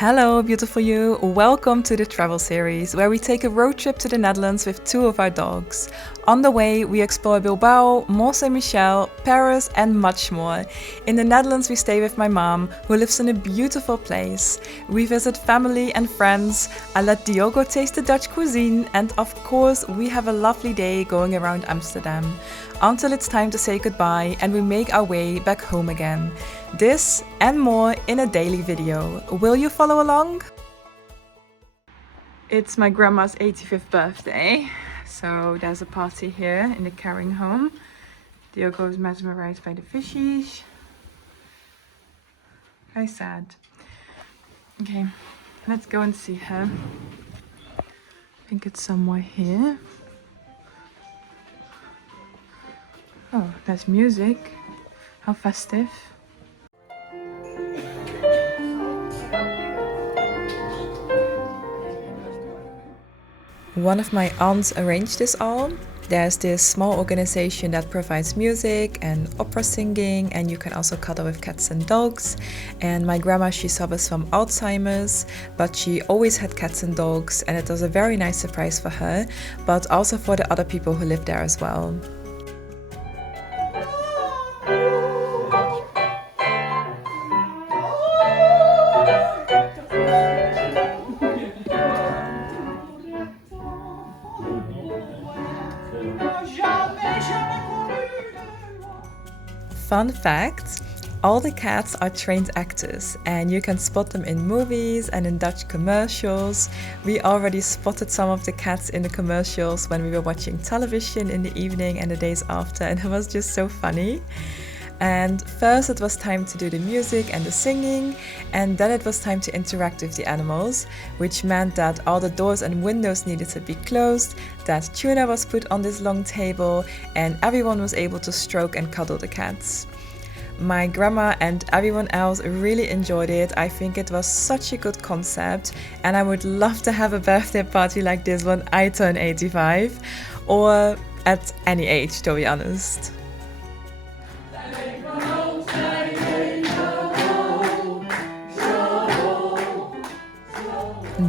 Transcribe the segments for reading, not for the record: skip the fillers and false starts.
Hello, beautiful you. Welcome to the travel series where we take a road trip to the Netherlands with two of our dogs. On the way, we explore Bilbao, Mont Saint-Michel, Paris, and much more. In the Netherlands, we stay with my mom, who lives in a beautiful place. We visit family and friends. I let Diogo taste the Dutch cuisine, and of course, we have a lovely day going around Amsterdam. Until it's time to say goodbye and we make our way back home again. This and more in a daily video. Will you follow along? It's my grandma's 85th birthday, so there's a party here in the caring home. Diogo is mesmerized by the fishies. Very sad. Okay, let's go and see her. I think it's somewhere here. Oh, there's music. How festive. One of my aunts arranged this all. There's this small organization that provides music and opera singing, and you can also cuddle with cats and dogs. And my grandma, she suffers from Alzheimer's, but she always had cats and dogs, and it was a very nice surprise for her, but also for the other people who live there as well. Fun fact, all the cats are trained actors and you can spot them in movies and in Dutch commercials. We already spotted some of the cats in the commercials when we were watching television in the evening and the days after, and it was just so funny. And first it was time to do the music and the singing, and then it was time to interact with the animals, which meant that all the doors and windows needed to be closed, that tuna was put on this long table, and everyone was able to stroke and cuddle the cats. My grandma and everyone else really enjoyed it. I think it was such a good concept, and I would love to have a birthday party like this when I turn 85, or at any age, to be honest.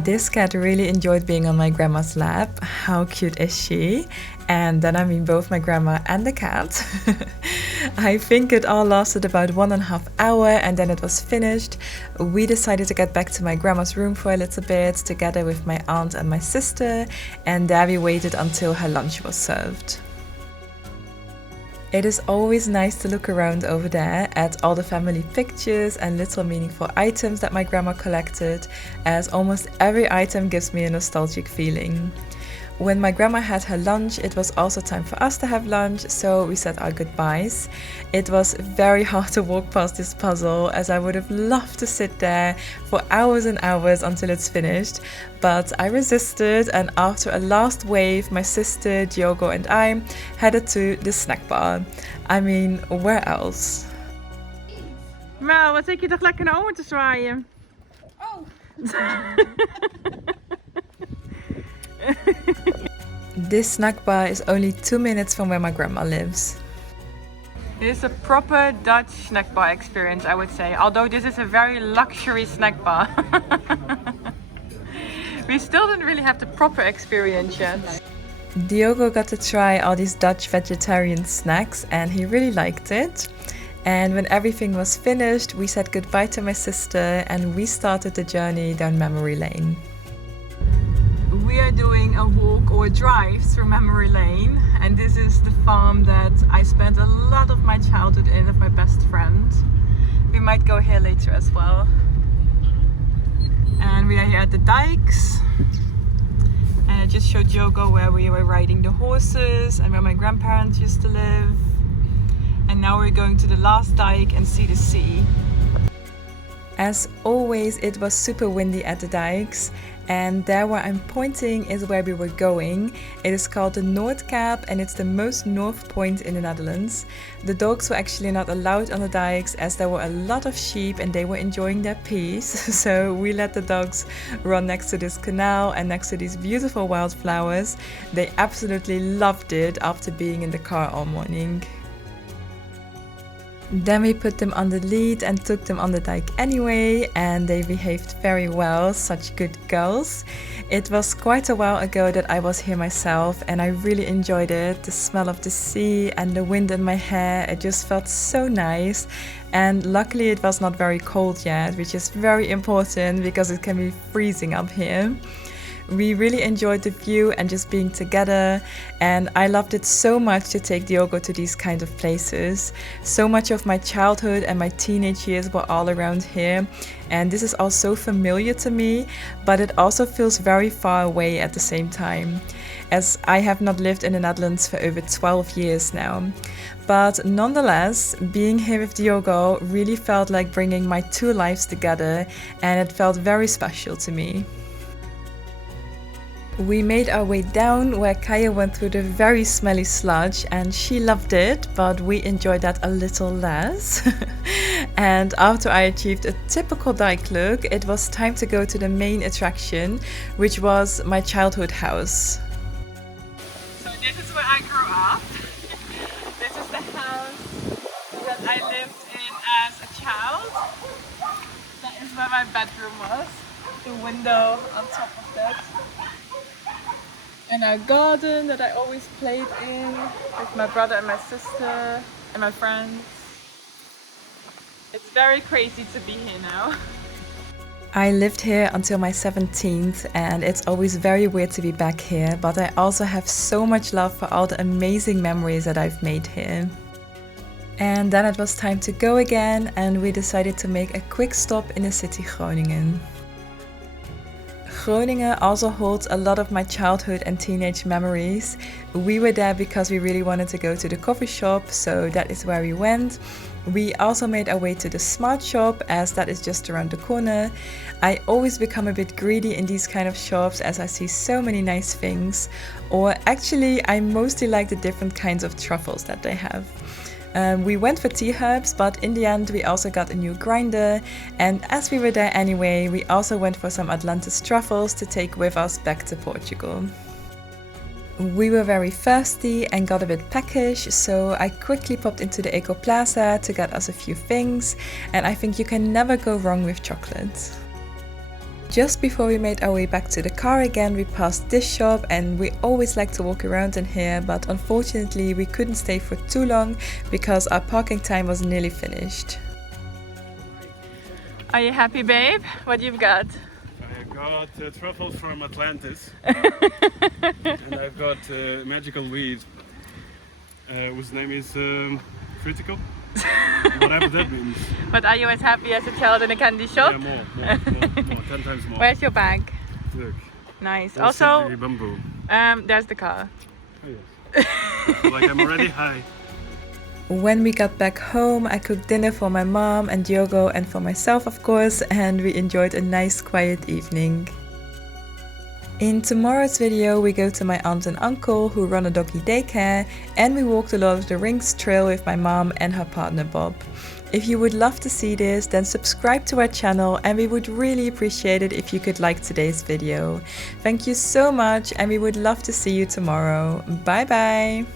This cat really enjoyed being on my grandma's lap. How cute is she? And then I mean both my grandma and the cat. I think it all lasted about 1.5 hours and then it was finished. We decided to get back to my grandma's room for a little bit together with my aunt and my sister, and there we waited until her lunch was served. It is always nice to look around over there at all the family pictures and little meaningful items that my grandma collected, as almost every item gives me a nostalgic feeling. When my grandma had her lunch, it was also time for us to have lunch, so we said our goodbyes. It was very hard to walk past this puzzle, as I would have loved to sit there for hours and hours until it's finished, but I resisted, and after a last wave, my sister, Diogo and I headed to the Snackbar. I mean, where else? Nou, wat zit je toch lekker naar oma te zwaaien? Oh! This snack bar is only 2 minutes from where my grandma lives. It is a proper Dutch snack bar experience, I would say. Although this is a very luxury snack bar. We still didn't really have the proper experience yet. Diogo got to try all these Dutch vegetarian snacks and he really liked it. And when everything was finished, we said goodbye to my sister and we started the journey down memory lane. We are doing a walk or a drive through memory lane, and this is the farm that I spent a lot of my childhood in with my best friend. We might go here later as well. And we are here at the Dykes, and I just showed Diogo where we were riding the horses and where my grandparents used to live. And now we're going to the last dike and see the sea. As always, it was super windy at the Dykes, and there where I'm pointing is where we were going. It is called the Noordkaap and it's the most north point in the Netherlands. The dogs were actually not allowed on the Dykes as there were a lot of sheep and they were enjoying their peace. So we let the dogs run next to this canal and next to these beautiful wildflowers. They absolutely loved it after being in the car all morning. Then we put them on the lead and took them on the dike anyway, and they behaved very well, such good girls. It was quite a while ago that I was here myself, and I really enjoyed it. The smell of the sea and the wind in my hair, it just felt so nice. And luckily it was not very cold yet, which is very important because it can be freezing up here. We really enjoyed the view and just being together, and I loved it so much to take Diogo to these kind of places. So much of my childhood and my teenage years were all around here, and this is all so familiar to me, but it also feels very far away at the same time, as I have not lived in the Netherlands for over 12 years now. But nonetheless, being here with Diogo really felt like bringing my two lives together, and it felt very special to me. We made our way down where Kaya went through the very smelly sludge, and she loved it, but we enjoyed that a little less. And after I achieved a typical dike look, it was time to go to the main attraction, which was my childhood house. So this is where I grew up. This is the house that I lived in as a child. That is where my bedroom was. The window on top of that. And our garden that I always played in with my brother and my sister and my friends. It's very crazy to be here now. I lived here until my 17th, and it's always very weird to be back here, but I also have so much love for all the amazing memories that I've made here. And then it was time to go again, and we decided to make a quick stop in the city Groningen. Groningen also holds a lot of my childhood and teenage memories. We were there because we really wanted to go to the coffee shop, so that is where we went. We also made our way to the smart shop, as that is just around the corner. I always become a bit greedy in these kind of shops as I see so many nice things. Or actually, I mostly like the different kinds of truffles that they have. We went for tea herbs, but in the end we also got a new grinder, and as we were there anyway, we also went for some Atlantis truffles to take with us back to Portugal. We were very thirsty and got a bit peckish, so I quickly popped into the Eco Plaza to get us a few things, and I think you can never go wrong with chocolate. Just before we made our way back to the car again, we passed this shop, and we always like to walk around in here, but unfortunately we couldn't stay for too long because our parking time was nearly finished. Are you happy, babe? What you've got? I got truffles from Atlantis and I've got magical weed whose name is critical. Whatever that means. But are you as happy as a child in a candy shop? Yeah, more, 10 times more. Where's your bag? Look. Nice. That's Also, the bamboo. there's the car. Oh, yes. I feel like I'm already high. When we got back home, I cooked dinner for my mom and Diogo and for myself, of course, and we enjoyed a nice quiet evening. In tomorrow's video, we go to my aunt and uncle who run a doggy daycare, and we walked a lot of the Rings Trail with my mom and her partner Bob. If you would love to see this, then subscribe to our channel, and we would really appreciate it if you could like today's video. Thank you so much, and we would love to see you tomorrow. Bye bye!